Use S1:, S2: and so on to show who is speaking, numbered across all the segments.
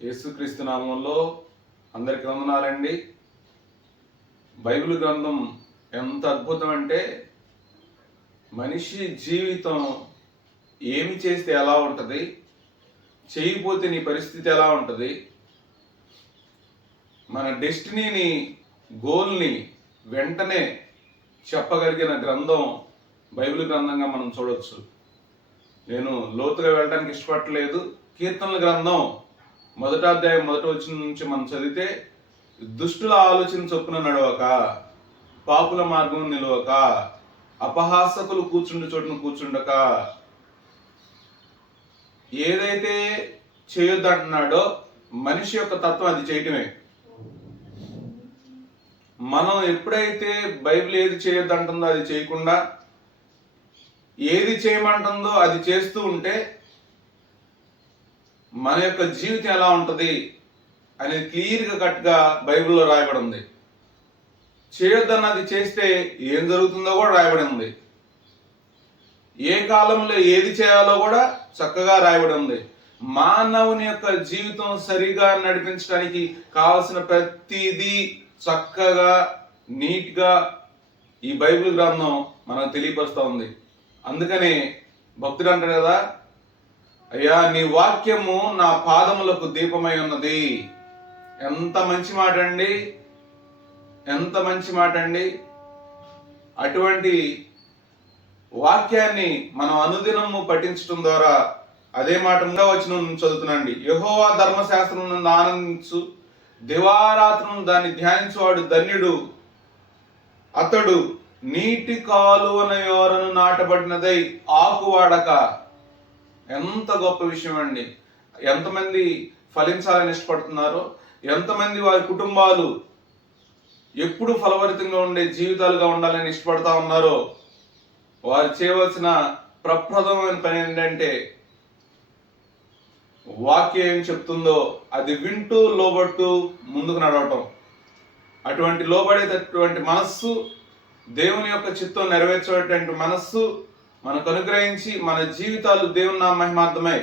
S1: యేసుక్రీస్తు నామంలో అందరికి వందనాలండి. బైబిల్ గ్రంథం ఎంత అద్భుతం అంటే మనిషి జీవితం ఏమి చేస్తే ఎలా ఉంటుంది చేయకపోతే నీ పరిస్థితి ఎలా ఉంటుంది మన డెస్టినీని గోల్ని వెంటనే చెప్పగలిగిన గ్రంథం బైబిల్ గ్రంథంగా మనం చూడవచ్చు నేను లోతుగా వెళ్ళడానికి ఇష్టపడలేదు కీర్తనల గ్రంథం మొదటాధ్యాయం మొదట వచ్చిన నుంచి మనం చదివితే దుష్టుల ఆలోచన చొప్పున నడవక పాపుల మార్గం నిలవక అపహాసకులు కూర్చుండే చోటును కూర్చుండక ఏదైతే చేయొద్దంటున్నాడో మనిషి యొక్క తత్వం అది చేయటమే. మనం ఎప్పుడైతే బైబిల్ ఏది చేయొద్దంటుందో అది చేయకుండా ఏది చేయమంటుందో అది చేస్తూ ఉంటే మన యొక్క జీవితం ఎలా ఉంటుంది అనేది క్లియర్గా కట్గా బైబిల్లో రాయబడి ఉంది. చేయొద్దన్నది చేస్తే ఏం జరుగుతుందో కూడా రాయబడి ఉంది. ఏ కాలంలో ఏది చేయాలో కూడా చక్కగా రాయబడి ఉంది. మానవుని యొక్క జీవితం సరిగా నడిపించడానికి కావలసిన ప్రతిదీ చక్కగా నీట్గా ఈ బైబిల్ గ్రంథం మనకు తెలియపరుస్తూ ఉంది. అందుకనే భక్తుడు అంటాడు కదా అయ్యా నీ వాక్యము నా పాదములకు దీపమై ఉన్నది. ఎంత మంచి మాట అండి ఎంత మంచి మాట అండి అటువంటి వాక్యాన్ని మనం అనుదినము పఠించడం ద్వారా అదే మాట వచ్చిన చదువుతున్నాండి యహోవా ధర్మశాస్త్రం నుండి ఆనందించు. దివారాత్రం దాన్ని ధ్యానించువాడు ధన్యుడు. అతడు నీటి కాలువన ఎవరను నాటబడినదై ఆకువాడక ఎంత గొప్ప విషయం అండి ఎంతమంది ఫలించాలని ఇష్టపడుతున్నారో ఎంతమంది వారి కుటుంబాలు ఎప్పుడు ఫలవరితంగా ఉండే జీవితాలుగా ఉండాలని ఇష్టపడతా ఉన్నారో వారు చేయవలసిన ప్రప్రథమైన పని ఏంటంటే వాక్యం ఏం చెప్తుందో అది వింటూ లోబట్టు ముందుకు నడవటం. అటువంటి లోబడేటటువంటి మనస్సు దేవుని యొక్క చిత్తం నెరవేర్చేటువంటి మనస్సు మనకు అనుగ్రహించి మన జీవితాలు దేవుని నా మహిమార్థమై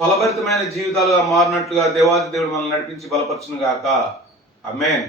S1: ఫలభరితమైన జీవితాలుగా మారినట్లుగా దేవాది దేవుడు మనల్ని నడిపించి బలపరచును గాక అమేన్